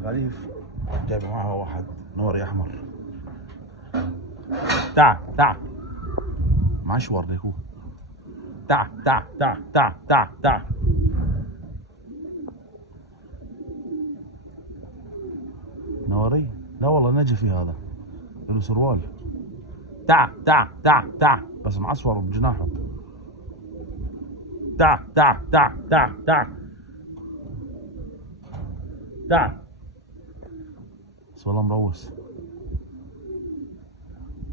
الغليف جايب معها واحد نوري احمر. تعال تعال معشور ديكو. تعال تعال تعال تعال تعال تعال نوري. لا والله نجفي هذا له سروال. تعال تعال تعال تعال بس معصور بجناحه. تعال تعال تعال تعال تعال تعال بس والله مروس.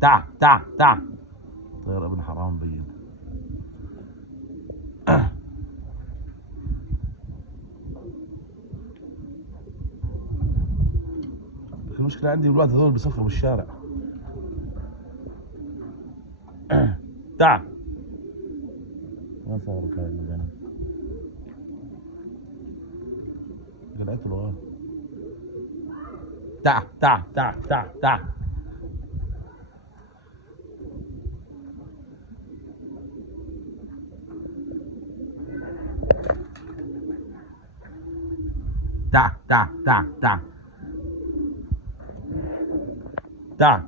تعال تعال تعال طير ابن حرام مبين. المشكلة عندي الولاد هذول بيسفروا بالشارع. تعال ما صارت هاي الجنة قلعت له. تعال تعال تعال تعال تعال تعال تعال تعال تعال تعال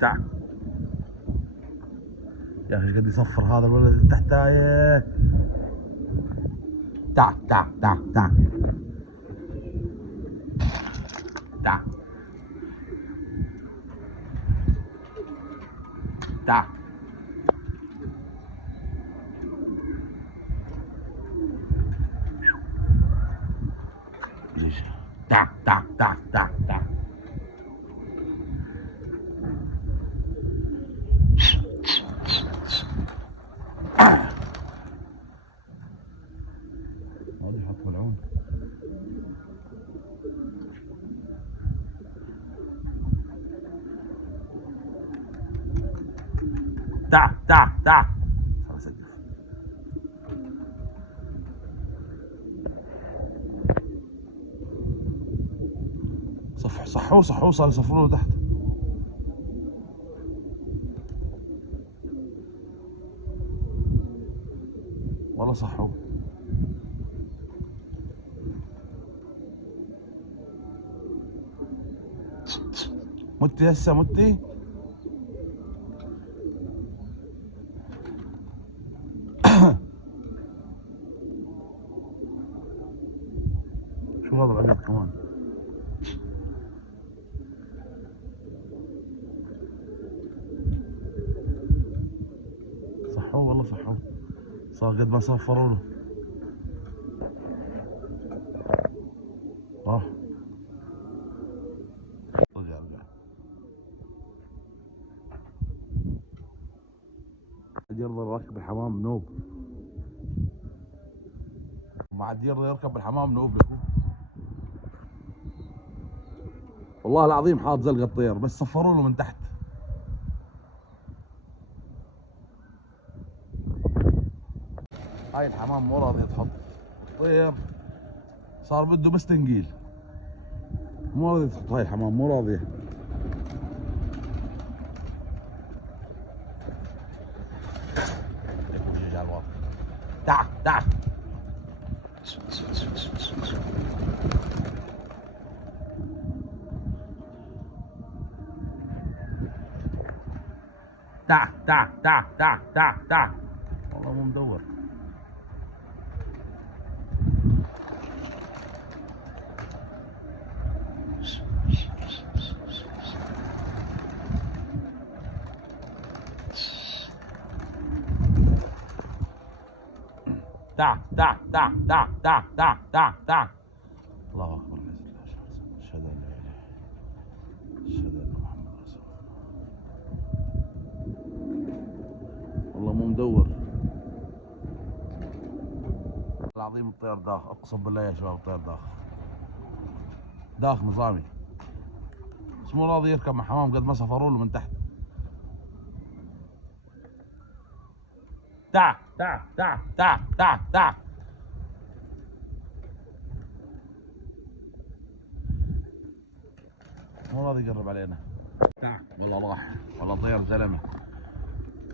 تعال يا اخي قد يصفر هذا الولد تحتايه. تعال تعال تعال تعال تعال تعال تعال تعال تعال تعال تعال هذا يحط بالعون. تعال تعال تعال صار يسقف. صحوه صحوه صار يصفروا له تحت. والله صحوه. متي هسه متي. شو هذا العقد كمان. صحوه والله صحوه. صار قد ما صفروا له. رجع رجع. يرضى يركب الحمام نوب. ما عاد يرضى يركب الحمام نوب لكم. والله العظيم حاط زلق الطير بس صفروا له من تحت. هاي الحمام مو راضي تحط طير. صار بده بس تنقيل. مو راضي تحط هاي الحمام مو راضي. تعال تعال تعال تعال تعال تعال تعال تعال والله مو مدور. تعال تعال تعال تعال تعال تعال تعال تعال. الله اكبر. اشهد ان لا اله اشهد ان محمد رسول الله. والله مو مدور. العظيم الطير داخ. اقسم بالله يا شباب الطير داخ. داخ نظامي بس مو راضي يركب مع حمام قد ما سفروا له من تحت. تعال تعال تعال تعال تعال تعال مو راضي يقرب علينا. نعم والله راح، والله طير زلمه.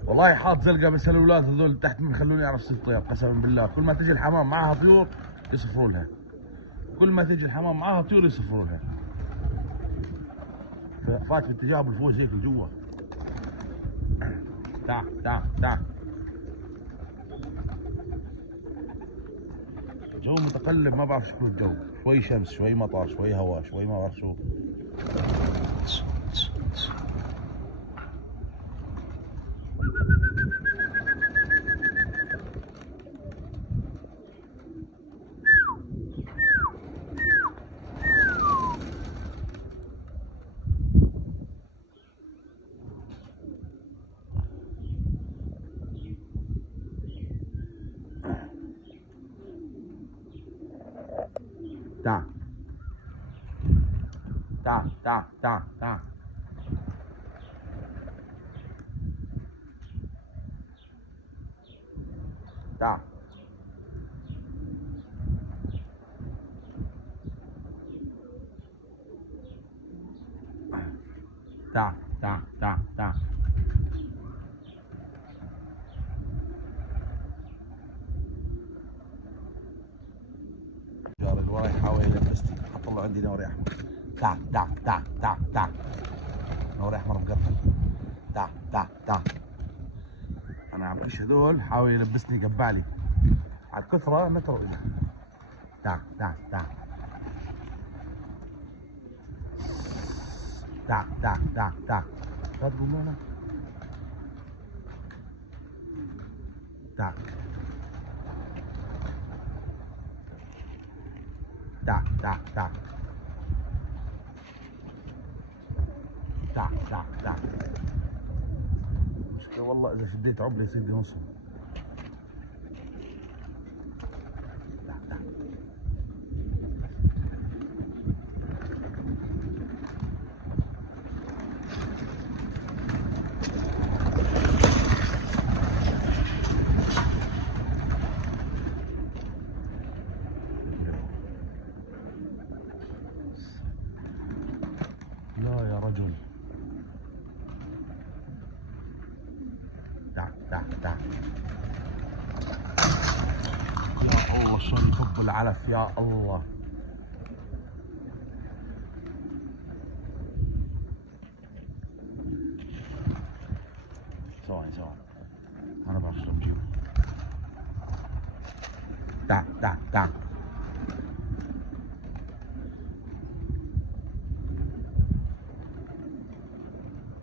والله حاط زلقه، بس الاولاد هذول تحت من خلوني اعرف صيد طير قسما بالله. كل ما تجي الحمام معاها طيور يصفروا لها، كل ما تجي الحمام معاها طيور يصفروا لها. فات باتجاه ابو الفوز هيك لجوا. تعال تعال تعال. جو متقلب، ما بعرف شكله الجو، شوي شمس شوي مطر شوي هواء شوي ما بعرف شو. تعال تعال تعال تعال تعال. تعال تعال تعال تعال تعال. الجار اللي وراي يحاول يلبسني، حط له عندي نوري احمر. تعال تعال تعال تعال تعال. نوري احمر مقرفل. تعال تعال تعال. انا عم بخش هذول حاول يلبسني قبالي على الكثره نتروا له. تعال تعال تعال تعال تعال تعال تعال. لا تقول لا. تعال تعال تعال تعال تعال تعال تعال. مشكلة والله إذا شديت عبلة يصير لي نصهم. تعال تعال. لا يا رجل. تعال تعال تعال. يا الله شلون يحب العلف يا الله. ثواني ثواني، انا بعرف شلون بجيبه. تعال تعال تعال.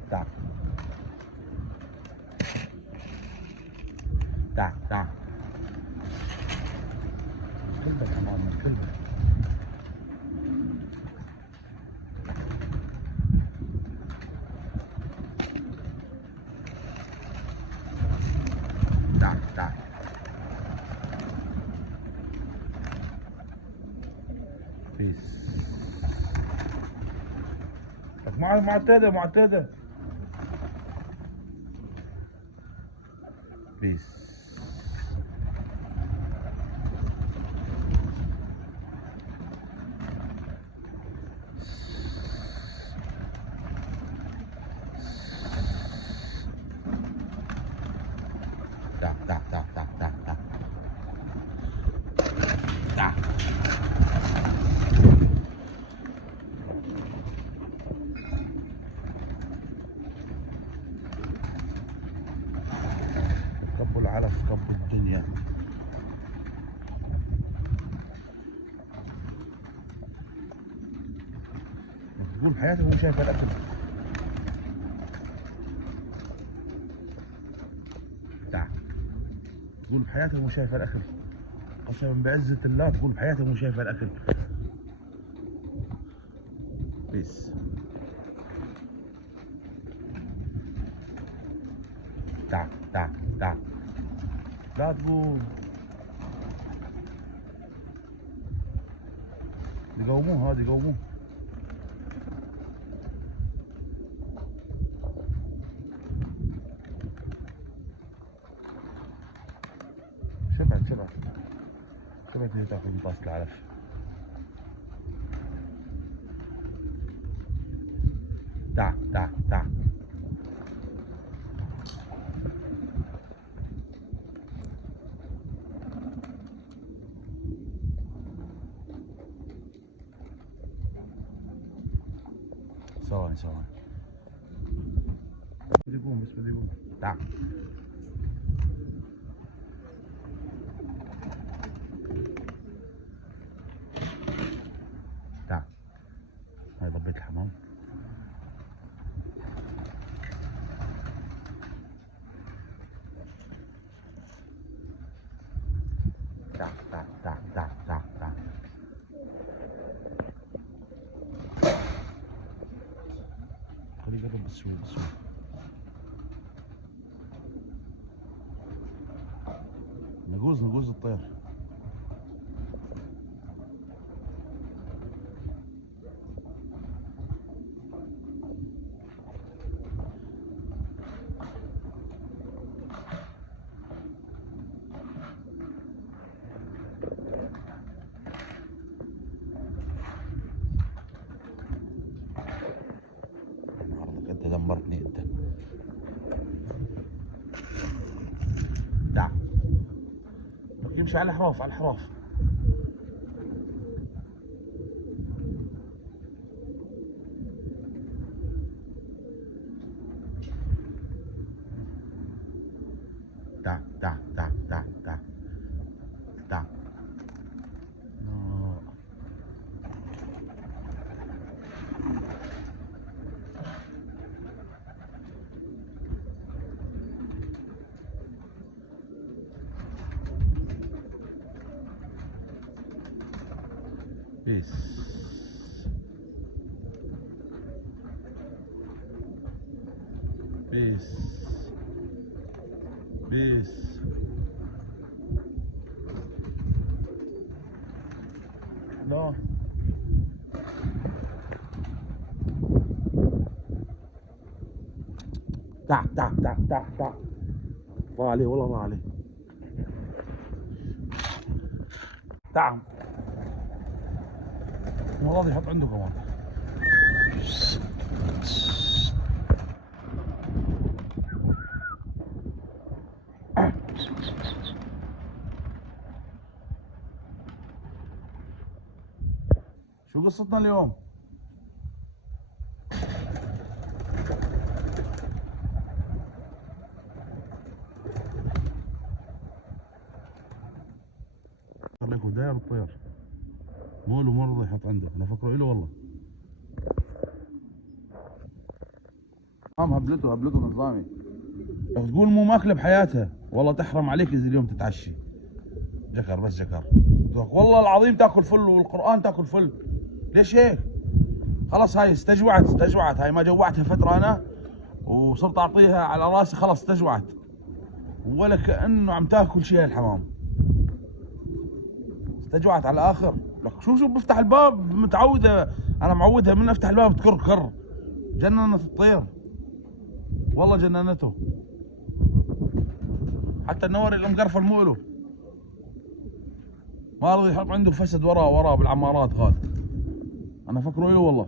تعال تعال تعال. كلبك كمان من كلبك. تعال تعال. بيس. معتادة معتادة. بيس. تعال تعال تعال تعال تعال تعال. تعال. كب العلف كب الدنيا. تقول بحياتي هو شايف الاكل. تعال. تقول بحياتي هو شايف الاكل، قسما بعزة الله تقول بحياتي هو شايف الاكل. بيس. تعال تعال تعال. لا تقول. يقوموه هذا يقوموه. شبعت هي تاكل من طاسة العلف. تعال تعال تعال. ثواني ثواني. بدي يقوم بس بدي يقوم. تعال. تعال. هاي ضبيت الحمام. تعال تعال تعال تعال تعال تعال. خليه يقرب بس شوي بس شوي. نقوز نقوز الطير. انت دمرتني انت. تعال. يمشي على الحراف على الحراف. تعال تعال تعال تعال تعال تعال. بيس بيس بيس. لا تعال تعال تعال تعال تعال. ضاع عليه والله ضاع عليه. تعال. والله يحط عنده كمان. شو قصتنا اليوم؟ خليكم داير الطير. مو مرضى يحط عنده، انا فكره له والله. هبلته نظامي. تقول مو ماكله بحياتها، والله تحرم عليك اذا اليوم تتعشي. جكر بس جكر. والله العظيم تاكل فل والقران تاكل فل. ليش هيك؟ خلاص هاي استجوعت هاي ما جوعتها فتره انا وصرت اعطيها على راسي خلاص استجوعت. ولا كانه عم تاكل شيء الحمام. استجوعت على الاخر. لك شوف بفتح الباب متعوده، انا معودها من افتح الباب تكر كر. جننت الطير والله جننته. حتى النوري المقرفل مو له، ما رضي يحط عنده فسد وراه بالعمارات غاد. انا فكره والله.